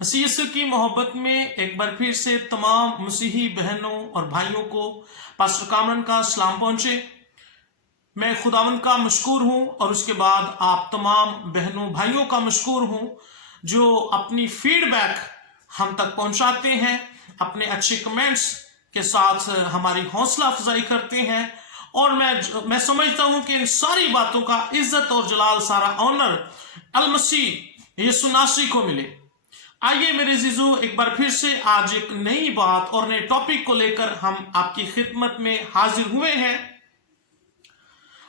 मसीह यीशु की मोहब्बत में एक बार फिर से तमाम मसीही बहनों और भाइयों को पास्टर कामरन का सलाम पहुंचे। मैं खुदावंद का मशकूर हूं और उसके बाद आप तमाम बहनों भाइयों का मशकूर हूं जो अपनी फीडबैक हम तक पहुंचाते हैं, अपने अच्छे कमेंट्स के साथ हमारी हौसला अफजाई करते हैं। और मैं समझता हूं कि इन सारी बातों का इज्जत और जलाल, सारा ऑनर अल मसीह यीशु नासरी को मिले। आइए मेरे जीजू, एक बार फिर से आज एक नई बात और नए टॉपिक को लेकर हम आपकी खिदमत में हाजिर हुए हैं।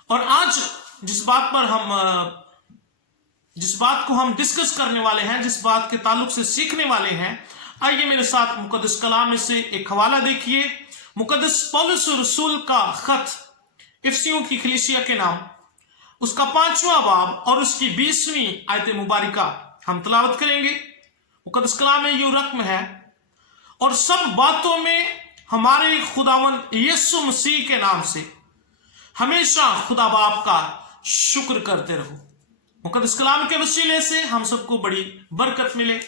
और आज जिस बात को हम डिस्कस करने वाले हैं, जिस बात के ताल्लुक से सीखने वाले हैं, आइए मेरे साथ मुकद्दस कलाम में से एक हवाला देखिए। मुकद्दस पौलुस रसूल का खत इफिसियों की कलीसिया के नाम, उसका 5वां बाब और उसकी 20वीं आयत मुबारका हम तलावत करेंगे। मुकद्दस कलाम में यूं रकम है, और सब बातों में हमारे खुदावंद यीशु मसीह के नाम से हमेशा खुदा बाप का शुक्र करते रहो। मुकद्दस कलाम के वसीले से हम सबको बड़ी बरकत मिले।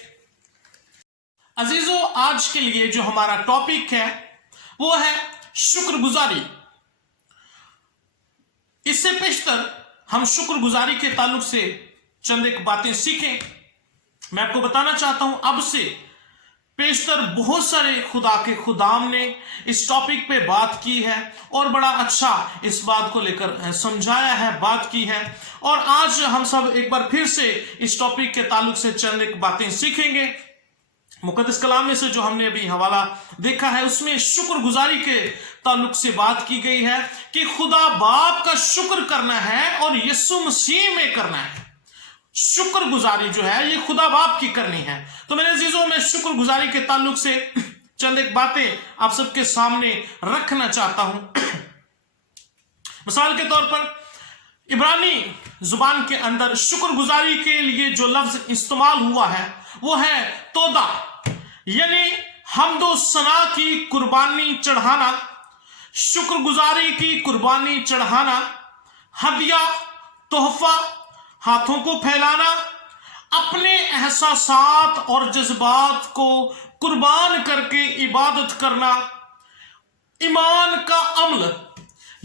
अजीजों, आज के लिए जो हमारा टॉपिक है वो है शुक्रगुजारी। इससे पेशतर हम शुक्रगुजारी के ताल्लुक से चंद एक बातें सीखें। मैं आपको बताना चाहता हूं, अब से पेशतर बहुत सारे खुदा के खुदाम ने इस टॉपिक पे बात की है और बड़ा अच्छा इस बात को लेकर समझाया है, बात की है। और आज हम सब एक बार फिर से इस टॉपिक के ताल्लुक से चंद एक बातें सीखेंगे। मुकद्दस कलाम में से जो हमने अभी हवाला देखा है उसमें शुक्रगुजारी के ताल्लुक से बात की गई है कि खुदा बाप का शुक्र करना है और यीशु मसीह में करना है। शुक्रगुजारी जो है ये खुदा बाप की करनी है। तो मेरे अजीजों, मैं शुक्रगुजारी के ताल्लुक से चंद एक बातें आप सबके सामने रखना चाहता हूं। मिसाल के तौर पर इब्रानी जुबान के अंदर शुक्रगुजारी के लिए जो लफ्ज इस्तेमाल हुआ है वो है तोदा, यानी हमदो सना की कुर्बानी चढ़ाना, शुक्रगुजारी की कुर्बानी चढ़ाना, हदिया, तोहफा, हाथों को फैलाना, अपने एहसासात और जज्बात को कुर्बान करके इबादत करना, ईमान का अमल।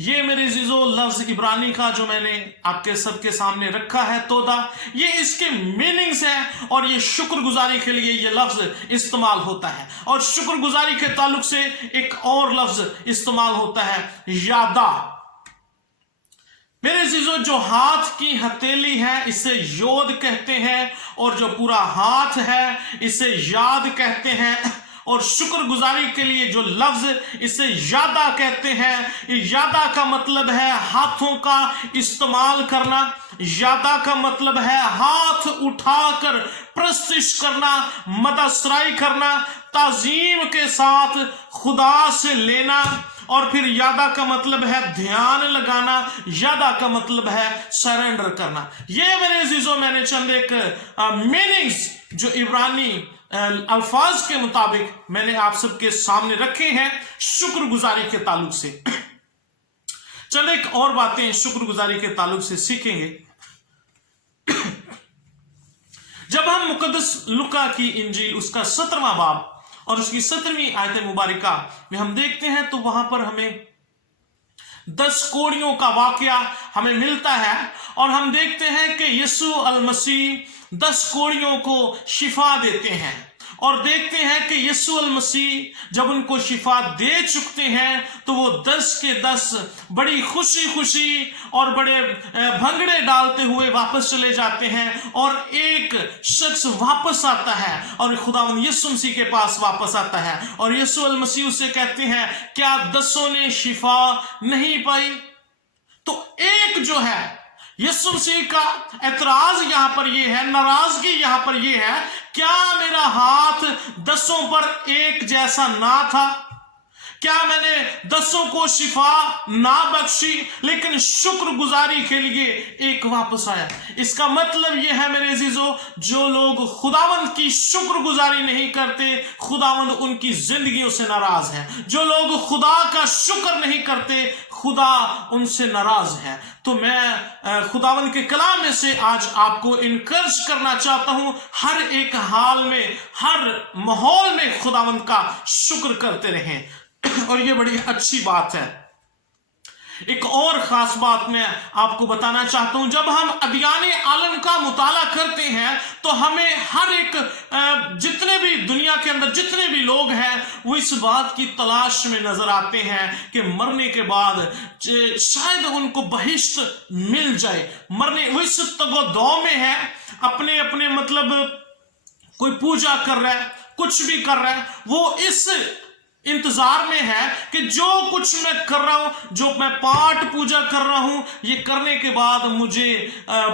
ये मेरे जीजो लफ्ज इब्रानी का जो मैंने आपके सबके सामने रखा है तोदा, ये इसके मीनिंग्स हैं और ये शुक्रगुजारी के लिए ये लफ्ज इस्तेमाल होता है। और शुक्रगुजारी के ताल्लुक से एक और लफ्ज इस्तेमाल होता है यादा। मेरे जीजो, जो हाथ की हथेली है इसे योद कहते हैं और जो पूरा हाथ है इसे याद कहते हैं। और शुक्रगुजारी के लिए जो लफ्ज इसे यादा कहते हैं, यादा का मतलब है हाथों का इस्तेमाल करना। यादा का मतलब है हाथ उठाकर प्रस्तिश करना, मदसराई करना, ताजीम के साथ खुदा से लेना। और फिर यादा का मतलब है ध्यान लगाना, यादा का मतलब है सरेंडर करना। ये मेरे अजीजों मैंने चंद एक मीनिंग्स जो इब्रानी अल्फाज के मुताबिक मैंने आप सबके सामने रखे हैं शुक्रगुजारी के ताल्लुक से। चल एक और बातें शुक्रगुजारी के ताल्लुक से सीखेंगे। जब हम मुकद्दस लूका की इंजील उसका 17वां बाब और उसकी 17वीं आयत मुबारका में हम देखते हैं तो वहां पर हमें 10 कोड़ियों का वाकया हमें मिलता है। और हम देखते हैं कि यीशु अल मसीह 10 कोड़ियों को शिफा देते हैं। और देखते हैं कि यीशु अल मसीह जब उनको शिफा दे चुकते हैं तो वो 10 के 10 बड़ी खुशी खुशी और बड़े भंगड़े डालते हुए वापस चले जाते हैं। और एक शख्स वापस आता है और खुदावंद यीशु मसीह के पास वापस आता है और यीशु अल मसीह से कहते हैं, क्या 10 ने शिफा नहीं पाई? तो एक जो है यीशु मसीह का एतराज यहां पर यह है, नाराजगी यहां पर यह है, क्या मेरा हाथ 10 पर एक जैसा ना था? क्या मैंने 10 को शिफा ना बख्शी लेकिन शुक्रगुजारी के लिए एक वापस आया? इसका मतलब यह है मेरे अजीजों, जो लोग खुदावंद की शुक्रगुजारी नहीं करते, खुदावंद उनकी जिंदगियों से नाराज है। जो लोग खुदा का शुक्र नहीं करते, खुदा उनसे नाराज है। तो मैं खुदावन के कलाम में से आज आपको इनकरेज करना चाहता हूं, हर एक हाल में, हर माहौल में खुदावन का शुक्र करते रहें। और ये बड़ी अच्छी बात है। एक और खास बात मैं आपको बताना चाहता हूं, जब हम अदयाने आलम का मुताला करते हैं तो हमें हर एक जितने भी दुनिया के अंदर जितने भी लोग हैं वो इस बात की तलाश में नजर आते हैं कि मरने के बाद शायद उनको बहिश्त मिल जाए। मरने वो इस तगोदौ में है, अपने अपने मतलब कोई पूजा कर रहा है, कुछ भी कर रहा है, वो इस इंतजार में है कि जो कुछ मैं कर रहा हूं, जो मैं पाठ पूजा कर रहा हूं, ये करने के बाद मुझे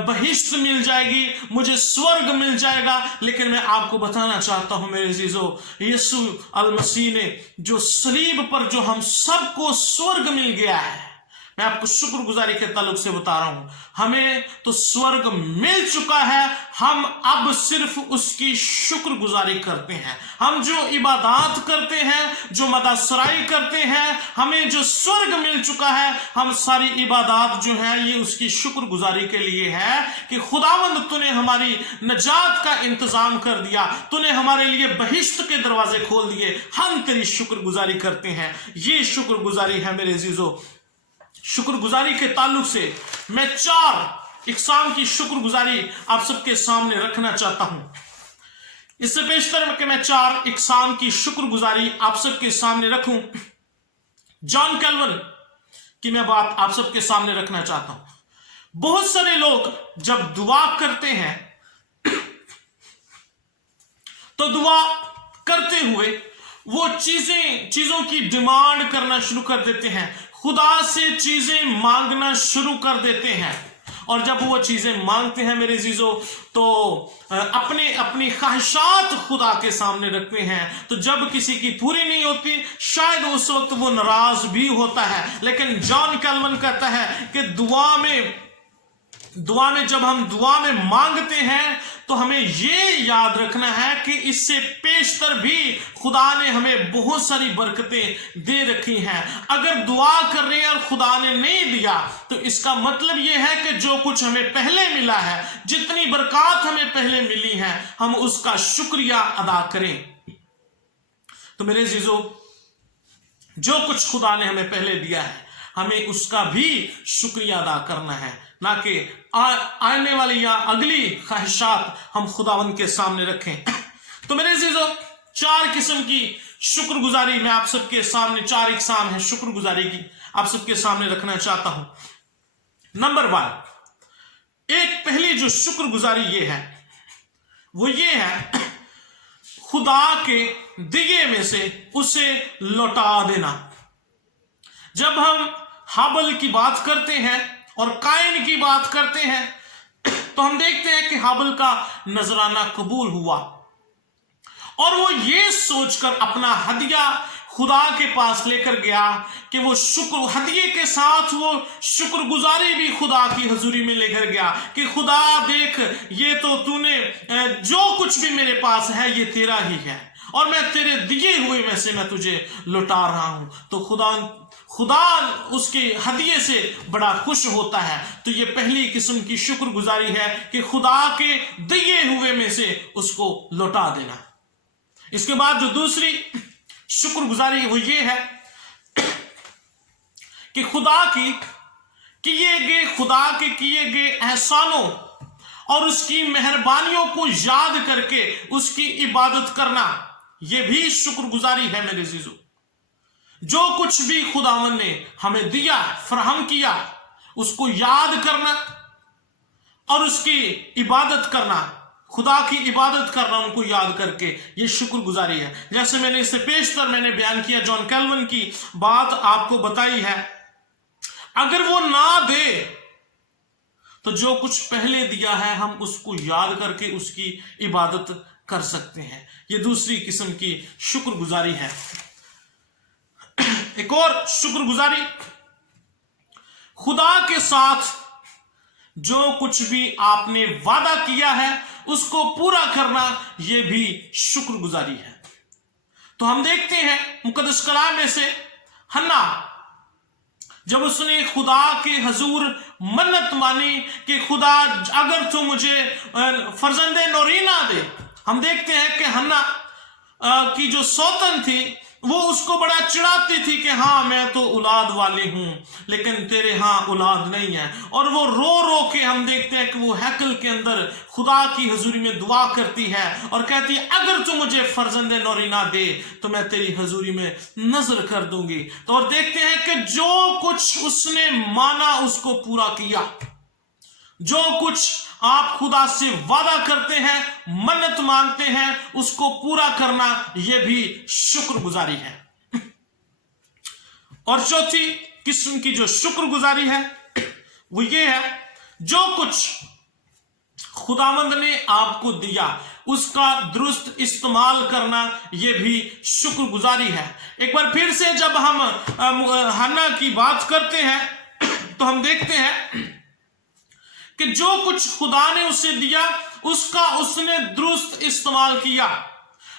बहिश्त मिल जाएगी, मुझे स्वर्ग मिल जाएगा। लेकिन मैं आपको बताना चाहता हूं मेरे अजीजों, यीशु अल मसीह ने जो सलीब पर जो हम सबको स्वर्ग मिल गया है, मैं आपको शुक्रगुजारी के ताल्लुक से बता रहा हूं, हमें तो स्वर्ग मिल चुका है। हम अब सिर्फ उसकी शुक्रगुजारी करते हैं। हम जो इबादत करते हैं, जो मदासराई करते हैं, हमें जो स्वर्ग मिल चुका है, हम सारी इबादत जो है ये उसकी शुक्रगुजारी के लिए है कि खुदावंद तूने हमारी नजात का इंतजाम कर दिया, तूने हमारे लिए बहिश्त के दरवाजे खोल दिए, हम तेरी शुक्रगुजारी करते हैं। ये शुक्रगुजारी है मेरे अजीजों। शुक्रगुजारी के ताल्लुक से मैं 4 इकसाम की शुक्रगुजारी आप सबके सामने रखना चाहता हूं। इससे पेशतर कि मैं 4 इकसाम की शुक्रगुजारी आप सबके सामने रखूं, जॉन कैल्विन की मैं बात आप सबके सामने रखना चाहता हूं। बहुत सारे लोग जब दुआ करते हैं तो दुआ करते हुए वो चीजों की डिमांड करना शुरू कर देते हैं, खुदा से चीजें मांगना शुरू कर देते हैं। और जब वो चीजें मांगते हैं मेरे अजीजों तो अपनी ख्वाहिशात खुदा के सामने रखते हैं। तो जब किसी की पूरी नहीं होती शायद उस वक्त वो नाराज भी होता है। लेकिन जॉन कैल्विन कहता है कि दुआ में जब हम दुआ में मांगते हैं तो हमें ये याद रखना है कि इससे पेशतर भी खुदा ने हमें बहुत सारी बरकतें दे रखी हैं। अगर दुआ कर रहे हैं और खुदा ने नहीं दिया तो इसका मतलब ये है कि जो कुछ हमें पहले मिला है, जितनी बरकत हमें पहले मिली है, हम उसका शुक्रिया अदा करें। तो मेरे अजीजों, जो कुछ खुदा ने हमें पहले दिया है हमें उसका भी शुक्रिया अदा करना है, ना कि आने वाली या अगली ख्वाहिशात हम खुदावंद के सामने रखें। तो मेरे अजीजों, 4 किस्म की शुक्रगुजारी मैं आप सबके सामने, 4 इकसाम है शुक्रगुजारी की, आप सबके सामने रखना चाहता हूं। नंबर 1, एक पहली जो शुक्रगुजारी ये है वो ये है खुदा के दिए में से उसे लौटा देना। जब हम हाबल की बात करते हैं और कायन की बात करते हैं तो हम देखते हैं कि हाबल का नजराना कबूल हुआ और वो ये सोचकर अपना हदिया खुदा के पास लेकर गया कि वो हदिये के साथ वो शुक्रगुजारी भी खुदा की हजूरी में लेकर गया कि खुदा देख, ये तो तूने जो कुछ भी मेरे पास है ये तेरा ही है और मैं तेरे दिए हुए में से मैं तुझे लौटा रहा हूं। तो खुदा उसके हदिये से बड़ा खुश होता है। तो ये पहली किस्म की शुक्रगुजारी है कि खुदा के दिए हुए में से उसको लौटा देना। इसके बाद जो दूसरी शुक्रगुजारी वो ये है कि खुदा के किए गए एहसानों और उसकी मेहरबानियों को याद करके उसकी इबादत करना, ये भी शुक्रगुजारी है मेरे अजीजों। जो कुछ भी खुदावन ने हमें दिया, फराहम किया, उसको याद करना और उसकी इबादत करना, खुदा की इबादत करना उनको याद करके, ये शुक्रगुजारी है। जैसे मैंने इससे पेशतर मैंने बयान किया, जॉन कैल्विन की बात आपको बताई है, अगर वो ना दे तो जो कुछ पहले दिया है हम उसको याद करके उसकी इबादत कर सकते हैं। ये दूसरी किस्म की शुक्रगुजारी है। एक और शुक्रगुजारी, खुदा के साथ जो कुछ भी आपने वादा किया है उसको पूरा करना, यह भी शुक्रगुजारी है। तो हम देखते हैं मुकद्दस कलाम में से हन्ना जब उसने खुदा के हजूर मन्नत मानी कि खुदा अगर तू मुझे फर्जंदे नौरीना दे। हम देखते हैं कि हन्ना की जो सौतन थी वो उसको बड़ा चिढ़ाती थी कि हाँ मैं तो औलाद वाली हूं, लेकिन तेरे हाँ औलाद नहीं है। और वो रो रो के हम देखते हैं कि वो हैकल के अंदर खुदा की हजूरी में दुआ करती है और कहती है अगर तू मुझे फर्जंदे नौरीना दे तो मैं तेरी हजूरी में नजर कर दूंगी। तो और देखते हैं कि जो कुछ उसने माना उसको पूरा किया। जो कुछ आप खुदा से वादा करते हैं, मन्नत मांगते हैं, उसको पूरा करना यह भी शुक्रगुजारी है। और चौथी किस्म की जो शुक्रगुजारी है वो ये है, जो कुछ खुदावंद ने आपको दिया उसका दुरुस्त इस्तेमाल करना यह भी शुक्रगुजारी है। एक बार फिर से जब हम हन्ना की बात करते हैं तो हम देखते हैं कि जो कुछ खुदा ने उसे दिया उसका उसने दुरुस्त इस्तेमाल किया।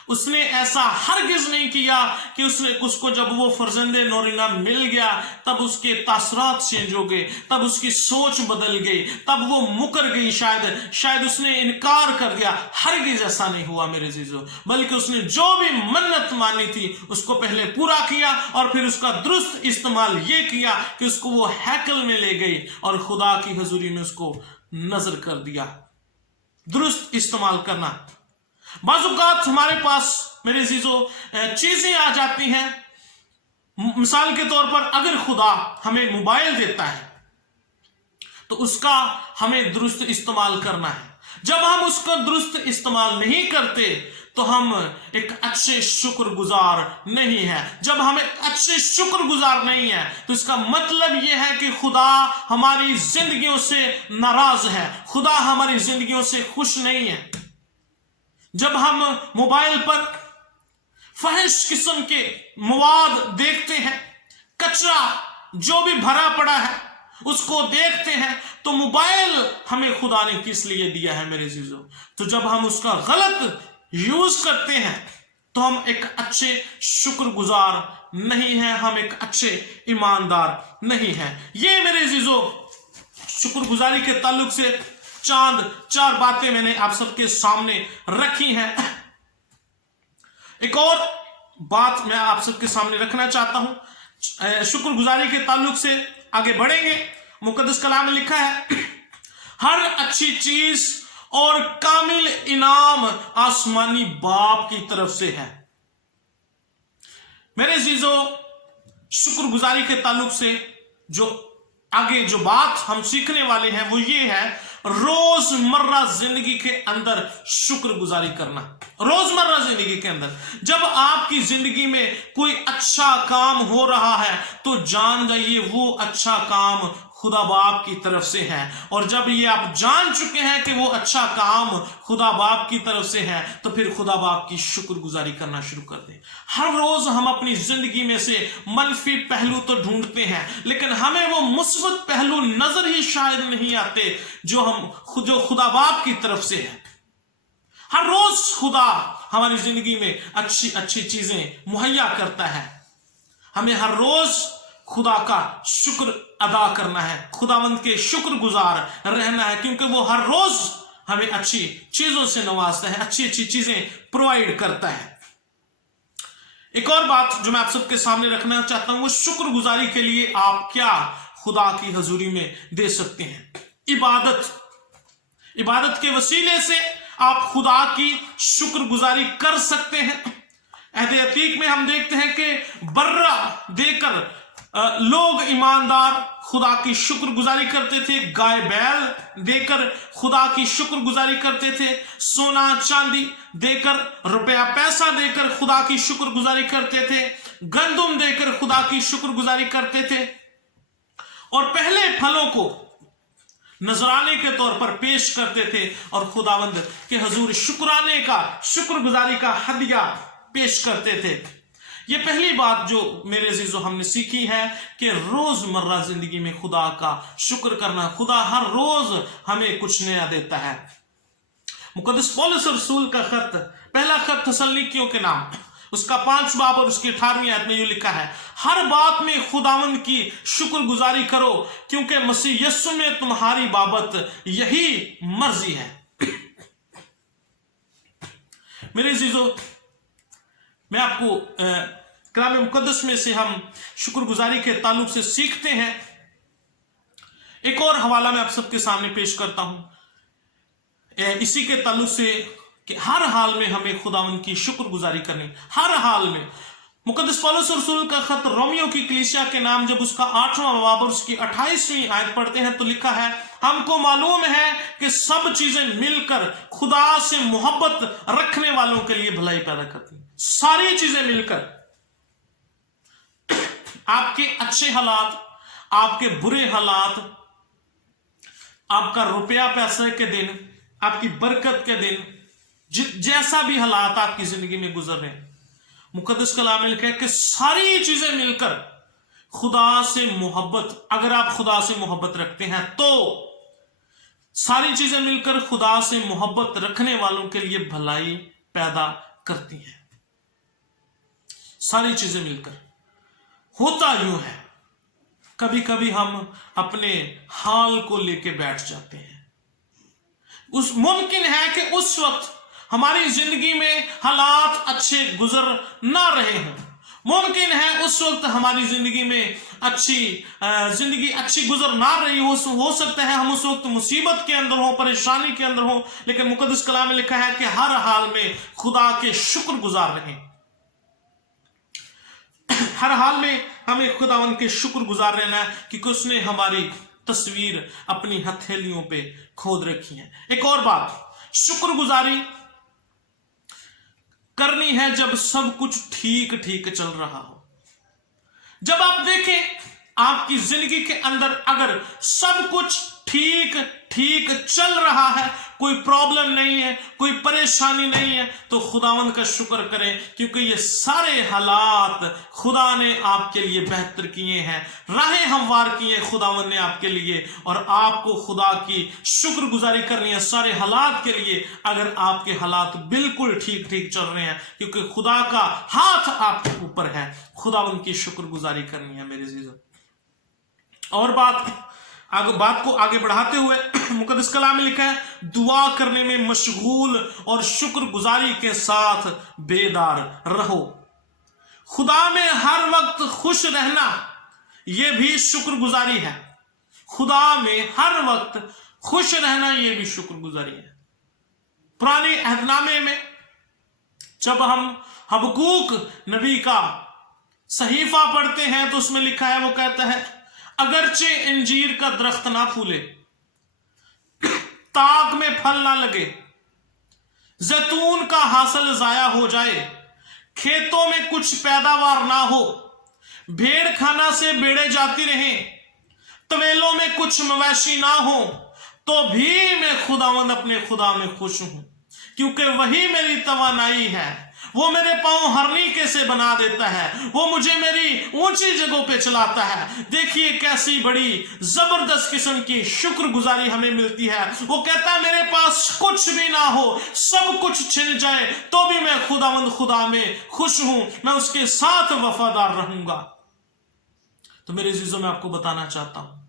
उसने ऐसा हरगिज नहीं किया कि उसको जब वो फर्जंदे नौरीना मिल गया तब उसके तासरात चेंज हो गए, तब उसकी सोच बदल गई, तब वो मुकर गई, शायद उसने इनकार कर दिया। हरगिज ऐसा नहीं हुआ मेरे अजीजों, बल्कि उसने जो भी मन्नत मानी थी उसको पहले पूरा किया और फिर उसका दुरुस्त इस्तेमाल ये किया कि उसको वो हैकल में ले गई और खुदा की हजूरी में उसको नजर कर दिया। दुरुस्त इस्तेमाल करना। बाज़ हमारे पास मेरे अजीजों चीजें आ जाती हैं। मिसाल के तौर पर अगर खुदा हमें मोबाइल देता है तो उसका हमें दुरुस्त इस्तेमाल करना है। जब हम उसका दुरुस्त इस्तेमाल नहीं करते तो हम एक अच्छे शुक्रगुजार नहीं है। जब हम एक अच्छे शुक्रगुजार नहीं है तो इसका मतलब यह है कि खुदा हमारी जिंदगियों से नाराज है, खुदा हमारी जिंदगियों से खुश नहीं है। जब हम मोबाइल पर फहिश किस्म के मवाद देखते हैं, कचरा जो भी भरा पड़ा है उसको देखते हैं, तो मोबाइल हमें खुदा ने किस लिए दिया है मेरे अजीजों? तो जब हम उसका गलत यूज करते हैं तो हम एक अच्छे शुक्रगुजार नहीं हैं, हम एक अच्छे ईमानदार नहीं हैं। ये मेरे अजीजों शुक्रगुजारी के ताल्लुक से चार बातें मैंने आप सबके सामने रखी हैं। एक और बात मैं आप सबके सामने रखना चाहता हूं शुक्रगुजारी के ताल्लुक से। आगे बढ़ेंगे। मुकद्दस कलाम में लिखा है हर अच्छी चीज और कामिल इनाम आसमानी बाप की तरफ से है। मेरे अजीजों शुक्रगुजारी के ताल्लुक से जो आगे जो बात हम सीखने वाले हैं वो ये है, रोजमर्रा जिंदगी के अंदर शुक्रगुजारी करना। रोजमर्रा जिंदगी के अंदर जब आपकी जिंदगी में कोई अच्छा काम हो रहा है तो जान जाइए वो अच्छा काम खुदा बाप की तरफ से है। और जब ये आप जान चुके हैं कि वो अच्छा काम खुदा बाप की तरफ से है तो फिर खुदा बाप की शुक्रगुजारी करना शुरू कर दें। हर रोज हम अपनी जिंदगी में से मनफी पहलू तो ढूंढते हैं, लेकिन हमें वो मुस्बत पहलू नजर ही शायद नहीं आते जो खुदा बाप की तरफ से है। हर रोज खुदा हमारी जिंदगी में अच्छी अच्छी चीजें मुहैया करता है। हमें हर रोज खुदा का शुक्र अदा करना है, खुदावंद के शुक्रगुजार रहना है, क्योंकि वो हर रोज हमें अच्छी चीजों से नवाजता है, अच्छी अच्छी चीजें प्रोवाइड करता है। एक और बात जो मैं आप सबके सामने रखना चाहता हूं वो शुक्रगुजारी के लिए आप क्या खुदा की हजूरी में दे सकते हैं। इबादत के वसीले से आप खुदा की शुक्रगुजारी कर सकते हैं। अहद अतीक में हम देखते हैं कि बर्रा देकर लोग ईमानदार खुदा की शुक्रगुजारी करते थे, गाय बैल देकर खुदा की शुक्रगुजारी करते थे, सोना चांदी देकर, रुपया पैसा देकर खुदा की शुक्रगुजारी करते थे, गंदुम देकर खुदा की शुक्रगुजारी करते थे और पहले फलों को नजराने के तौर पर पेश करते थे और खुदावंद के हुजूर शुक्रगुजारी का हदिया पेश करते थे। ये पहली बात जो मेरे अजीजों हमने सीखी है कि रोजमर्रा जिंदगी में खुदा का शुक्र करना। खुदा हर रोज हमें कुछ नया देता है। मुकद्दस पौलुस रसूल का खत, पहला खत थस्सलुनीकियों के नाम उसका 5 बाब और उसकी 18वीं आयत में यूं लिखा है, हर बात में खुदावंद की शुक्रगुजारी करो क्योंकि मसीह यीशु में तुम्हारी बाबत यही मर्जी है। मेरे अजीजों, मैं आपको कलाम मुकद्दस में से हम शुक्रगुजारी के ताल्लुक से सीखते हैं। एक और हवाला मैं आप सबके सामने पेश करता हूं इसी के ताल्लुक से कि हर हाल में हमें खुदावंद की शुक्रगुजारी करनी, हर हाल में। मुकद्दस पौलुस रसूल का खत रोमियो की कलीसिया के नाम जब उसका 8वां बाब और उसकी 28वीं आयत पढ़ते हैं तो लिखा है, हमको मालूम है कि सब चीजें मिलकर खुदा से मोहब्बत रखने वालों के लिए भलाई पैदा करती हैं। सारी चीजें मिलकर, आपके अच्छे हालात, आपके बुरे हालात, आपका रुपया पैसे के दिन, आपकी बरकत के दिन, जैसा भी हालात आपकी जिंदगी में गुजर रहे हैं, मुकद्दस कलाम में लिखा है कि सारी चीजें मिलकर खुदा से मोहब्बत, अगर आप खुदा से मोहब्बत रखते हैं तो सारी चीजें मिलकर खुदा से मोहब्बत रखने वालों के लिए भलाई पैदा करती हैं। सारी चीजें मिलकर। होता यूं है, कभी कभी हम अपने हाल को लेके बैठ जाते हैं। मुमकिन है कि उस वक्त हमारी जिंदगी में हालात अच्छे गुजर ना रहे हों, मुमकिन है उस वक्त हमारी जिंदगी में जिंदगी अच्छी गुजर ना रही हो सकता है हम उस वक्त मुसीबत के अंदर हो, परेशानी के अंदर हो, लेकिन मुकद्दस कलाम में लिखा है कि हर हाल में खुदा के शुक्रगुजार रहें। हर हाल में हमें खुदावंद के शुक्रगुजार रहना है क्योंकि उसने हमारी तस्वीर अपनी हथेलियों पे खोद रखी है। एक और बात, शुक्रगुजारी करनी है जब सब कुछ ठीक ठीक चल रहा हो। जब आप देखें आपकी जिंदगी के अंदर अगर सब कुछ ठीक ठीक चल रहा है, कोई प्रॉब्लम नहीं है, कोई परेशानी नहीं है, तो खुदावंद का शुक्र करें क्योंकि ये सारे हालात खुदा ने आपके लिए बेहतर किए हैं, राहें हमवार की हैं खुदावंद ने आपके लिए, और आपको खुदा की शुक्रगुजारी करनी है सारे हालात के लिए अगर आपके हालात बिल्कुल ठीक ठीक चल रहे हैं, क्योंकि खुदा का हाथ आपके ऊपर है। खुदावंद की शुक्रगुजारी करनी है मेरे अजीजों। और बात को आगे बढ़ाते हुए मुकद्दस कलाम में लिखा है, दुआ करने में मशगूल और शुक्रगुजारी के साथ बेदार रहो। खुदा में हर वक्त खुश रहना यह भी शुक्रगुजारी है। खुदा में हर वक्त खुश रहना यह भी शुक्रगुजारी है। पुराने अहदनामे में जब हम हबक्कूक नबी का सहीफा पढ़ते हैं तो उसमें लिखा है, वो कहता है, अगरचे इंजीर का दरख्त ना फूले, ताक में फल ना लगे, जैतून का हासिल जाया हो जाए, खेतों में कुछ पैदावार ना हो, भेड़ खाना से बेड़े जाती रहे, तवेलों में कुछ मवेशी ना हो, तो भी मैं खुदावंद अपने खुदा में खुश हूं क्योंकि वही मेरी तवानाई है। वो मेरे पांव हरनीके से बना देता है, वो मुझे मेरी ऊंची जगहों पे चलाता है। देखिए कैसी बड़ी जबरदस्त किस्म की शुक्रगुजारी हमें मिलती है। वो कहता है मेरे पास कुछ भी ना हो, सब कुछ छिन जाए, तो भी मैं खुदावंद खुदा में खुश हूं, मैं उसके साथ वफादार रहूंगा। तो मेरे अजीजों, मैं आपको बताना चाहता हूं,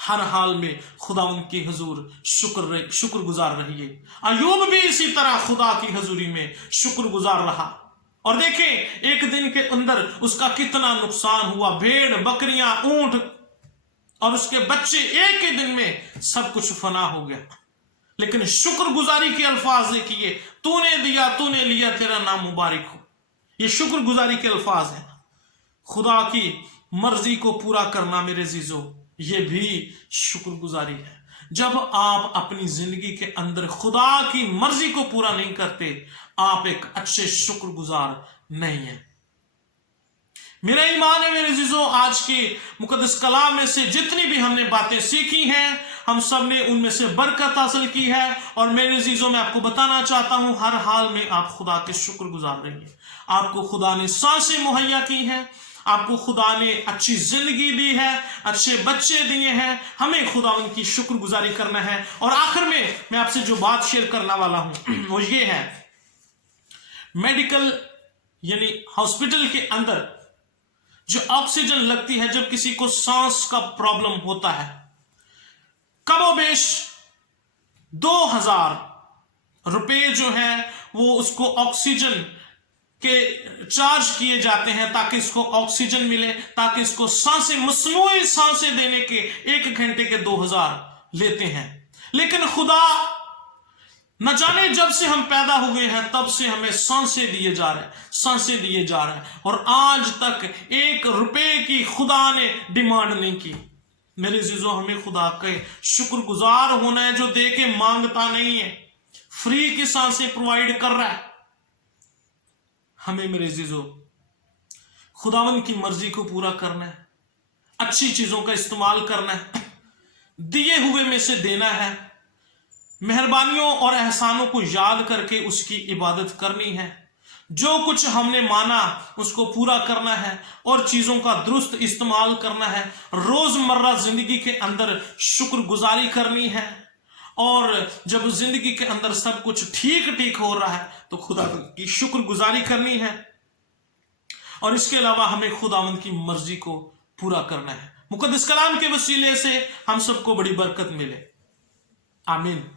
हर हाल में खुदावंद की हुजूर शुक्रगुजार रहिए। अय्यूब भी इसी तरह खुदा की हजूरी में शुक्रगुजार रहा, और देखें एक दिन के अंदर उसका कितना नुकसान हुआ। भेड़, बकरियां, ऊंट और उसके बच्चे एक ही दिन में सब कुछ फना हो गया, लेकिन शुक्रगुजारी के अल्फाज किए, तूने दिया तूने लिया, तेरा नाम मुबारक हो। ये शुक्रगुजारी के अल्फाज हैं। खुदा की मर्जी को पूरा करना मेरे अजीजों, ये भी शुक्रगुजारी है। जब आप अपनी जिंदगी के अंदर खुदा की मर्जी को पूरा नहीं करते, आप एक अच्छे शुक्रगुजार नहीं है। मेरा ईमान है मेरे अजीजों, आज के मुकद्दस कलाम में से जितनी भी हमने बातें सीखी हैं, हम सब ने उनमें से बरकत हासिल की है। और मेरे अजीजों, मैं आपको बताना चाहता हूं, हर हाल में आप खुदा के शुक्रगुजार रहिए। आपको खुदा ने सांसें मुहैया की हैं, आपको खुदा ने अच्छी जिंदगी दी है, अच्छे बच्चे दिए हैं, हमें खुदा उनकी शुक्रगुजारी करना है। और आखिर में मैं आपसे जो बात शेयर करने वाला हूं वो ये है, मेडिकल यानी हॉस्पिटल के अंदर जो ऑक्सीजन लगती है जब किसी को सांस का प्रॉब्लम होता है, कमोबेश 2000 रुपए जो है वो उसको ऑक्सीजन के चार्ज किए जाते हैं ताकि इसको ऑक्सीजन मिले, ताकि इसको सांसें, मसनूई सांसें देने के 1 घंटे के 2000 लेते हैं। लेकिन खुदा न जाने जब से हम पैदा हुए हैं तब से हमें सांसें दिए जा रहे हैं, सांसें दिए जा रहे हैं, और आज तक 1 रुपए की खुदा ने डिमांड नहीं की। मेरे अजीजों, हमें खुदा के शुक्रगुजार होना है जो दे के मांगता नहीं है, फ्री की सांसें प्रोवाइड कर रहा है। हमें मेरे अजीजों खुदावन की मर्जी को पूरा करना है, अच्छी चीजों का इस्तेमाल करना है, दिए हुए में से देना है, मेहरबानियों और एहसानों को याद करके उसकी इबादत करनी है, जो कुछ हमने माना उसको पूरा करना है और चीजों का दुरुस्त इस्तेमाल करना है। रोजमर्रा जिंदगी के अंदर शुक्रगुजारी करनी है, और जब जिंदगी के अंदर सब कुछ ठीक ठीक हो रहा है तो खुदा की शुक्रगुजारी करनी है, और इसके अलावा हमें खुदावंद की मर्जी को पूरा करना है। मुकद्दस कलाम के वसीले से हम सबको बड़ी बरकत मिले। आमीन।